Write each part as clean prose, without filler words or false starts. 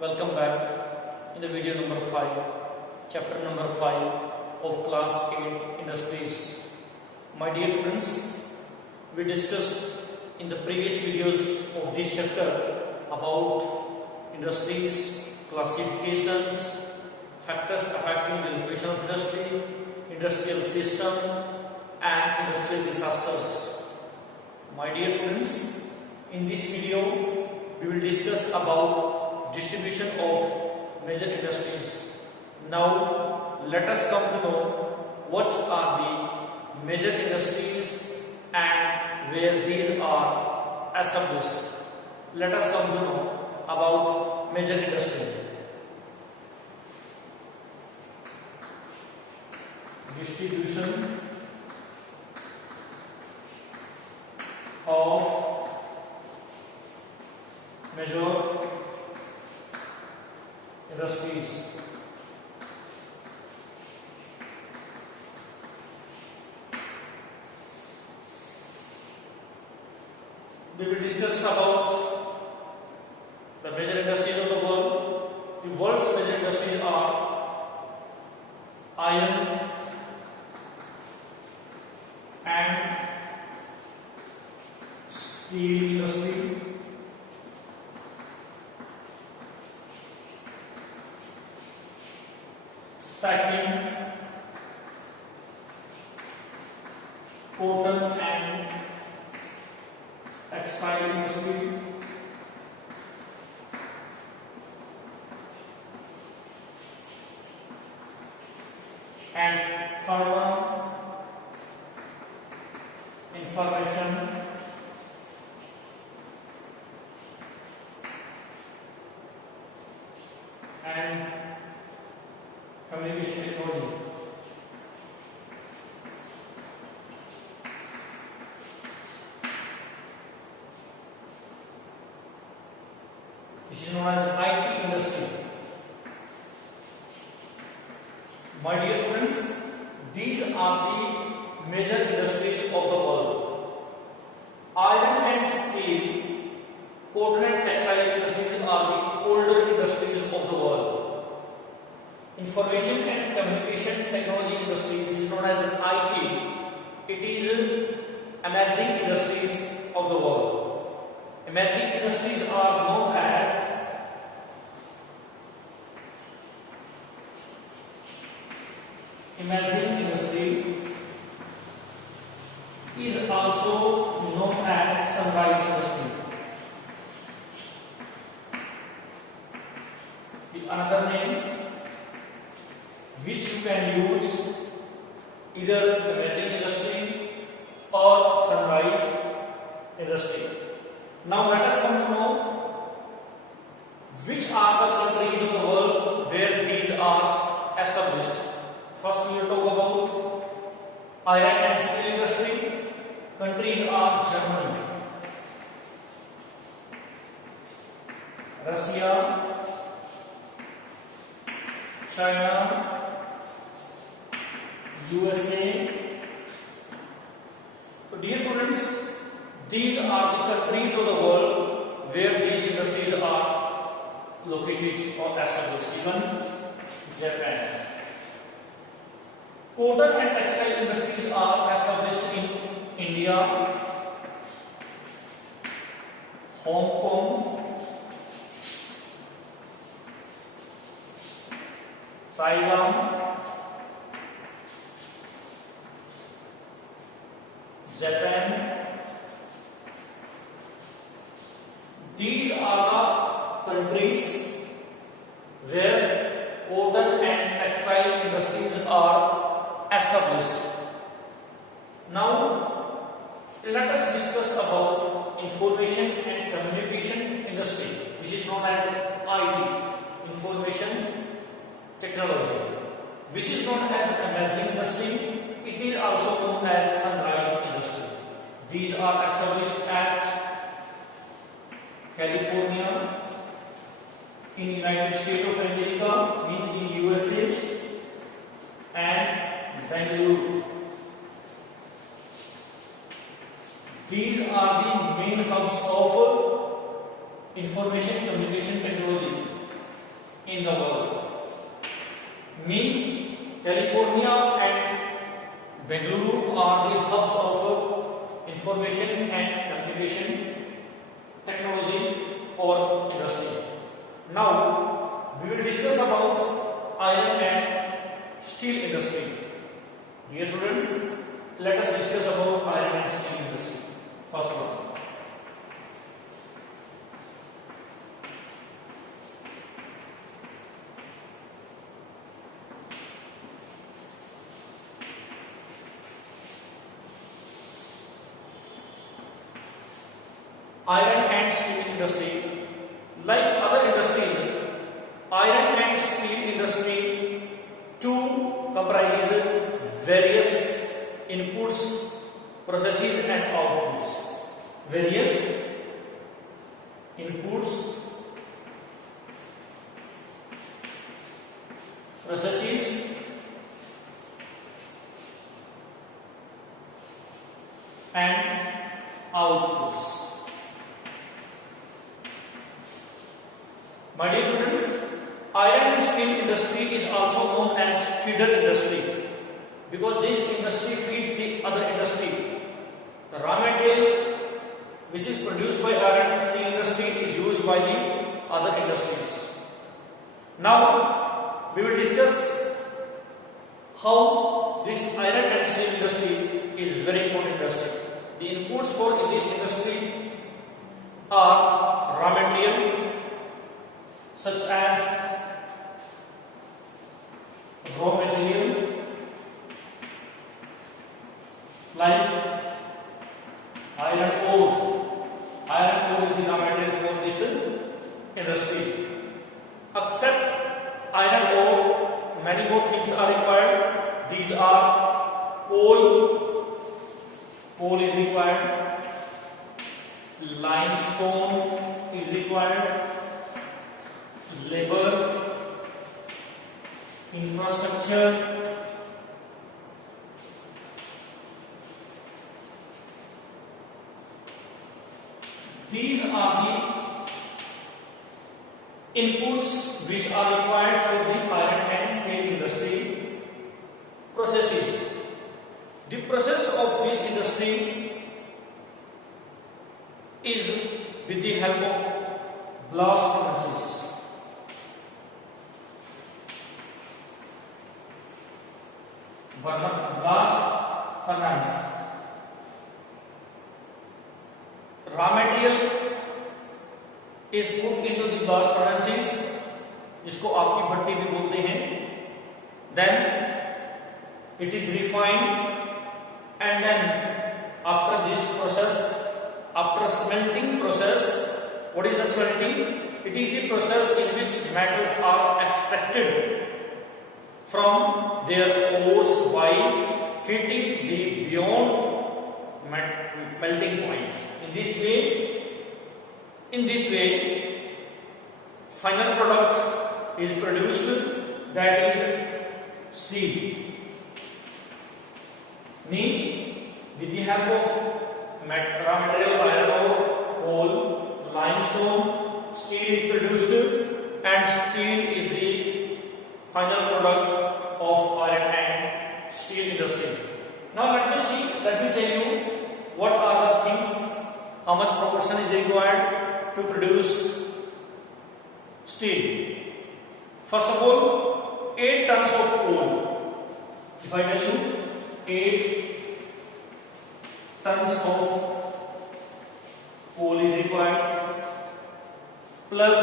Welcome back in the video number 5, chapter number 5 of class 8 industries. My dear students, we discussed in the previous videos of this chapter about industries, classifications, factors affecting the location of industry, industrial system and industrial disasters. My dear students, in this video we will discuss about distribution of major industries. Now let us come to know what are the major industries and where these are established. Let us come to know about major industry. Distribution of major industries. We will discuss about the major industries of the world. The world's major industries are iron and steel industry, second, cotton and textile industry, and third one, information and communication technology. This is known as IT industry. My dear friends, these are the major industries of the world. Iron and steel, cotton and textile industries are the older industries of the world. Information and communication technology industries is known as IT. It is emerging industries of the world. Emerging industries are known as emerging industry is also known as sunrise industry. The another name which you can use either emerging industry or sunrise industry. Now let us come to know which are the countries of the world where these are established. First we will talk about iron and steel industry. Countries are Germany, Russia, China, USA. So dear students, these are the countries of the world where these industries are located or established. Even Japan. Cotton and textile industries are established in India, Hong Kong, Taiwan, Japan. These are the countries where cotton and textile industries are established. Now let us discuss about information and communication industry, which is known as IT, information technology, which is known as emerging industry. It is also known as sunrise industry. These are established at California, in United States of America, means in USA, and Bangalore. These are the main hubs of information communication technology. in the world. Means California and Bengaluru are the hubs of information and communication technology or industry. Now we will discuss about iron and steel industry. Dear students, let us discuss about iron and steel industry. First one. Iron and steel industry. Like other industries, iron and steel industry too comprises various inputs, processes and outputs. Various inputs, processes and outputs. My dear students, iron and steel industry is also known as feeder industry because this industry feeds the other industry. The raw material which is produced by iron and steel industry is used by the other industries. Now we will discuss how this iron and steel industry is very important industry. The inputs for this industry are raw material such as raw material like iron ore. Iron ore is the raw material for this industry. Except iron ore, many more things are required. These are coal. Coal is required. Limestone is required. Labor, infrastructure, these are the inputs which are required for the iron and steel industry. Processes. The process of this industry is with the help of blast furnaces. Blast furnace. Raw material is put into the blast furnaces, जिसको आपकी भट्टी भी बोलते हैं. Then it is refined, and then after this process, after smelting process, what is the smelting? It is the process in which metals are extracted from their ores by heating the beyond melting point. In this way, final product is produced, that is steel. Means with the help of raw material iron ore, coal, limestone, steel is produced, and steel is the final product of iron and steel industry. Now let me tell you what are the things, how much proportion is required to produce steel. First of all, 8 tons of coal. If I tell you 8 tons of coal is required, plus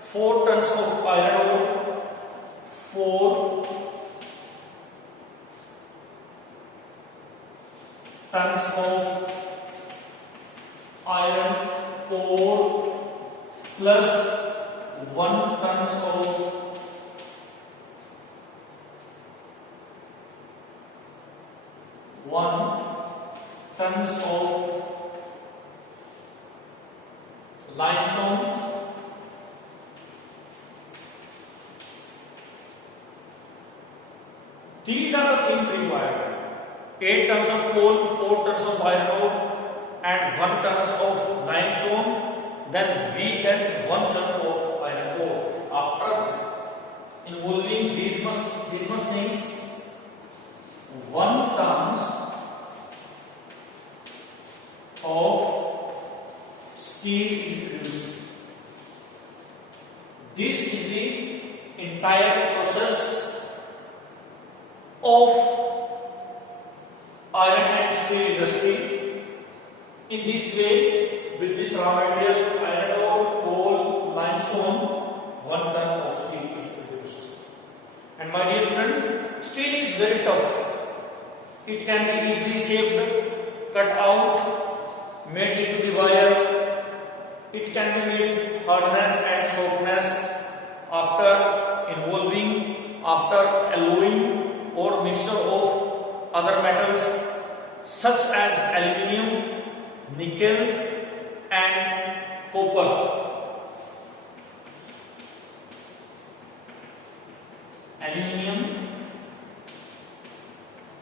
4 tons of iron ore, 4 tons of iron ore, plus 1 tons of limestone, these are the things required. 8 tons of coal, 4 tons of iron ore, and 1 tons of limestone. Then we get 1 ton of iron ore. after involving these much things, 1 tons of steel is produced. This is the entire process of iron and steel industry. In this way, with this raw material, iron ore, coal, limestone, 1 ton of steel is produced. And my dear students, steel is very tough. It can be easily shaped, cut out, made into the wire. It can be made hardness and softness after involving, after alloying or mixture of other metals such as aluminium, nickel and copper. Aluminium,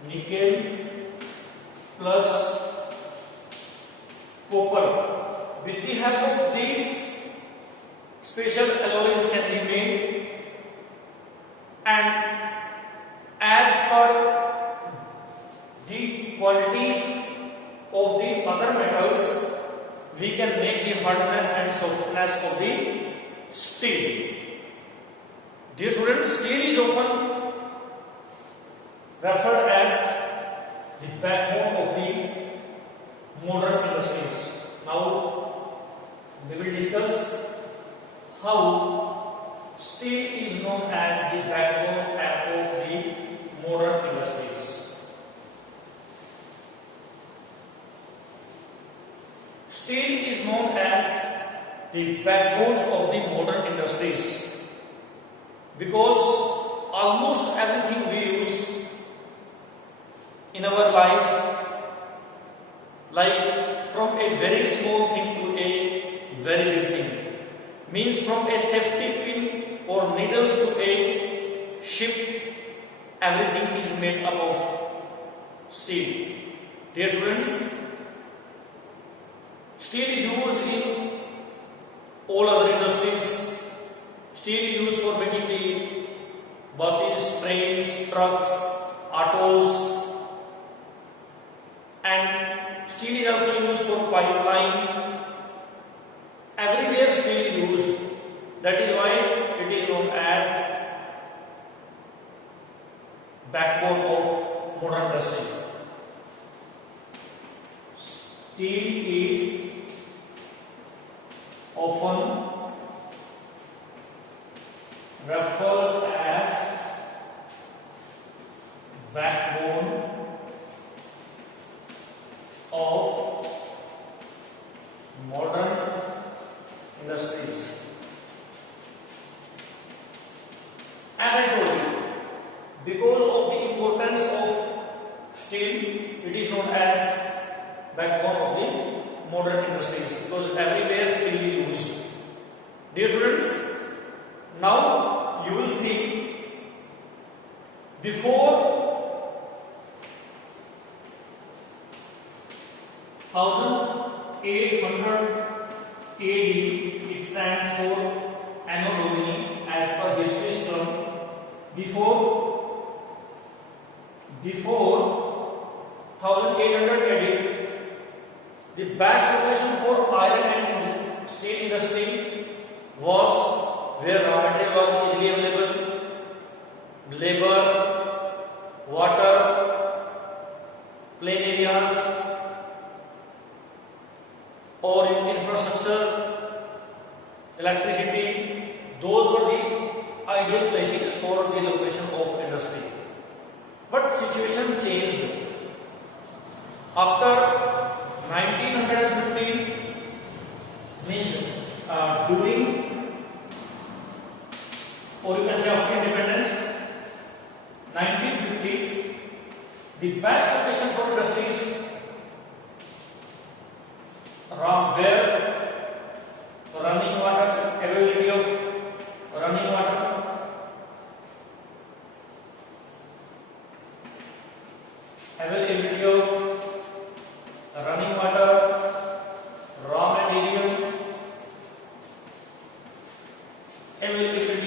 nickel plus copper. With the help of these special alloys can be made, and as per the qualities of the other metals, we can make the hardness and softness of the steel. Dear students, steel is often referred as the backbone of the modern industries. Now we will discuss how steel is known as the backbone of the modern industries. Steel is known as the backbones of the modern industries because almost everything we use in our life, like from a very small thing to a very big thing, means from a safety pin or needles to a ship, everything is made up of steel. Dear students, steel is used in all other industries. Steel is used for making the buses, trains, trucks, autos, and steel is also used for pipeline. Everywhere steel is used. That is why it is known as backbone of modern industry. Steel is often referred as backbone of modern industries. As I told you, because of the importance of steel, it is known as backbone of the modern industries because everywhere steel is used. Dear students, now you will see before 1800 AD, it stands for Anno Domini as per history's term. Before 1800 AD, the best location for iron and steel industry was where raw material was easily available, labor, water, plain areas, or infrastructure, electricity. Those were the ideal places for the location of industry. But situation changed after 1950, means during, or you can say after independence, 1950s, the best location for industries where running water, availability of running water, availability of running water, raw material, availability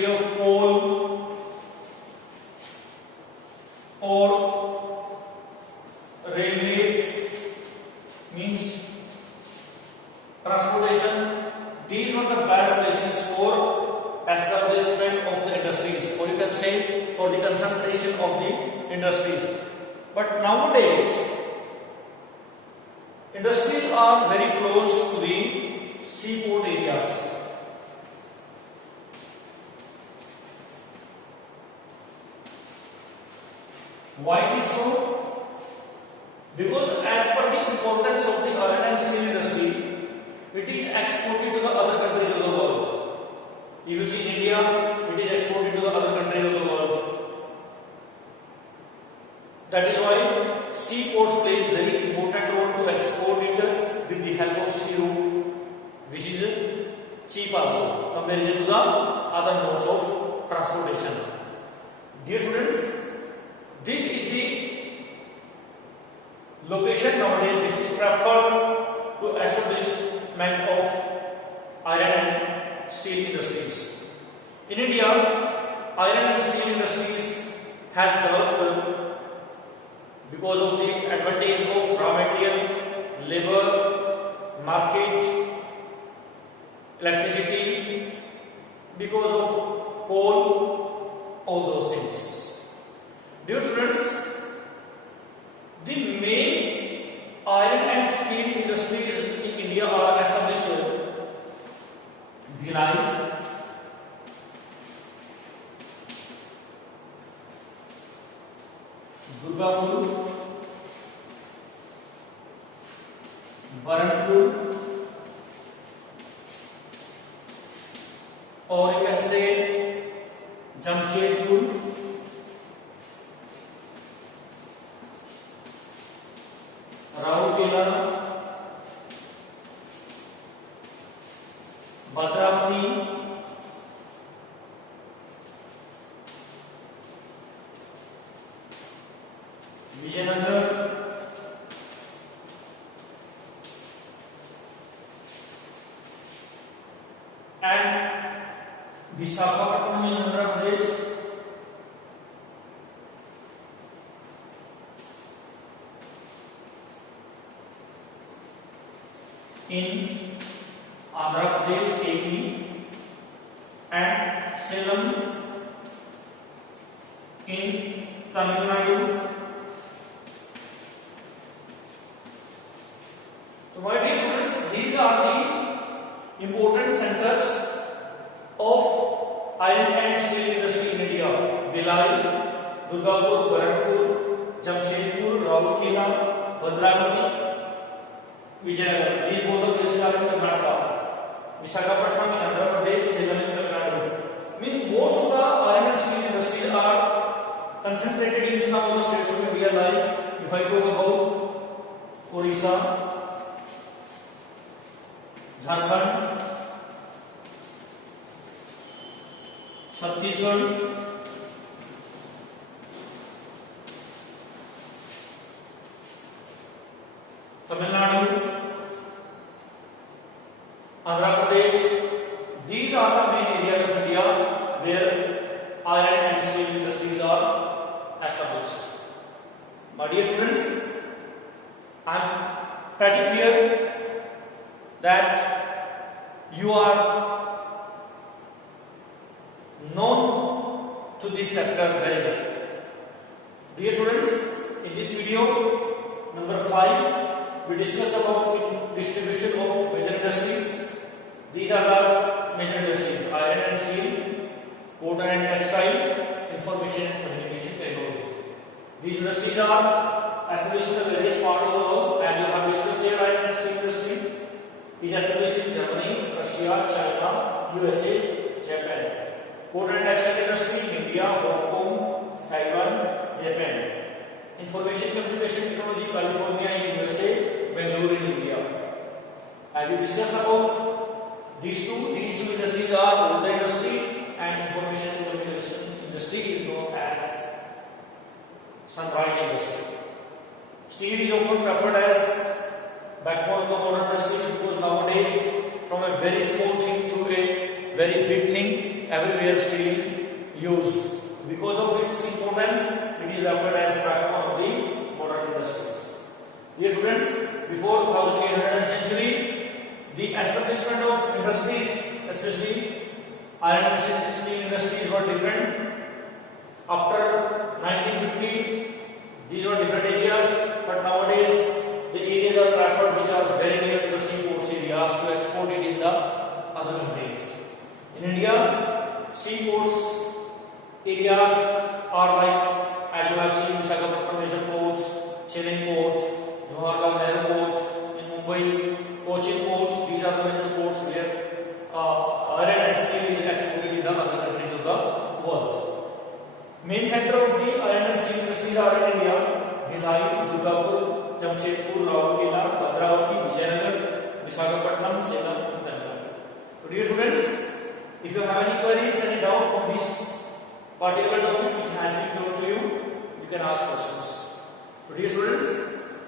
railways means transportation. These were the best places for establishment of the industries, or you can say for the concentration of the industries. But nowadays, industries are very close to the seaport areas. Why it is so? Because as per the importance of the iron and steel industry, it is exported to the other countries of the world. If you see in India, it is exported to the other countries of the world. That is why seaports plays very important role to export it with the help of sea route, which is cheap also compared to the other modes of transportation. Dear students, this is the location nowadays which is preferred to establishment of iron and steel industries. In India, iron and steel industries has developed because of the advantage of raw material, labor, market, electricity, because of coal, all those things. Dear students, the main iron and steel industries in India are established in Bhilai, Durgapur, Baranpur, or you can say Jamshedpur, Raurkela, Bhadravati, Vijayanagar, and Visakhapatnam in Andhra Pradesh, in Andhra Pradesh, AP, and Salem in Tamil Nadu. So, my dear students, these are the important centers of iron and steel industry in India: Bhilai, Durgapur, Baranpur, Jamshedpur, Raurkela, Bhadravati, Vijayanagar. These both the places are in Karnataka. Visakhapatnam in Andhra Pradesh, Salem in Tamil Nadu. Means most of the iron and steel industries are concentrated in some of the states of India. Like if I talk about Orissa, Jharkhand, Chhattisgarh, Tamil Nadu, Andhra Pradesh. These are the main areas of India where iron and steel industries are established. My dear students, I am pretty clear that you are known to this sector very well. Dear students, in this video number 5, we discussed about distribution of major industries. These are the major industries: iron and steel, cotton and textile, information and communication technology. These industries are established in the various parts of the world. As you have discussed here, iron and steel industry is established in Germany, Russia, China, USA, Japan. Cotton and textile industry in India, Hong Kong, Taiwan, Japan. Information communication technology, California in USA, Bangalore in India. As we discussed about these two industries are older industry, and information communication industry is known as sunrise industry. Steel is often preferred as backbone of the modern industries because nowadays, from a very small thing to a very big thing, everywhere steel is used. Because of its importance, it is referred as backbone of the modern industries. iron and steel industries were different. After 1950, these were different areas, but nowadays the areas are preferred which are very near to the seaports areas to export it in the other countries. In India, seaports areas are like, as you have seen, Visakhapatnam major ports, Chennai port, Jawaharlal Nehru port, in Mumbai, Cochin ports. These are the major ports where iron and steel is exported in the other countries of the world. Main center of the iron and steel industries are in India: Bhilai, Durgapur, Jamshedpur, Rourkela, Bhadravati, Vijayanagar, Visakhapatnam, Salem, and Tamil. So dear students, if you have any queries, any doubt on this particular topic which has been told to you, you can ask questions. So dear students,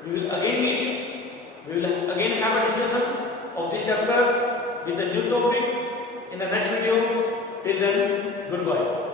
we will again meet. We will again have a discussion of this chapter with a new topic in the next video. Till then, goodbye.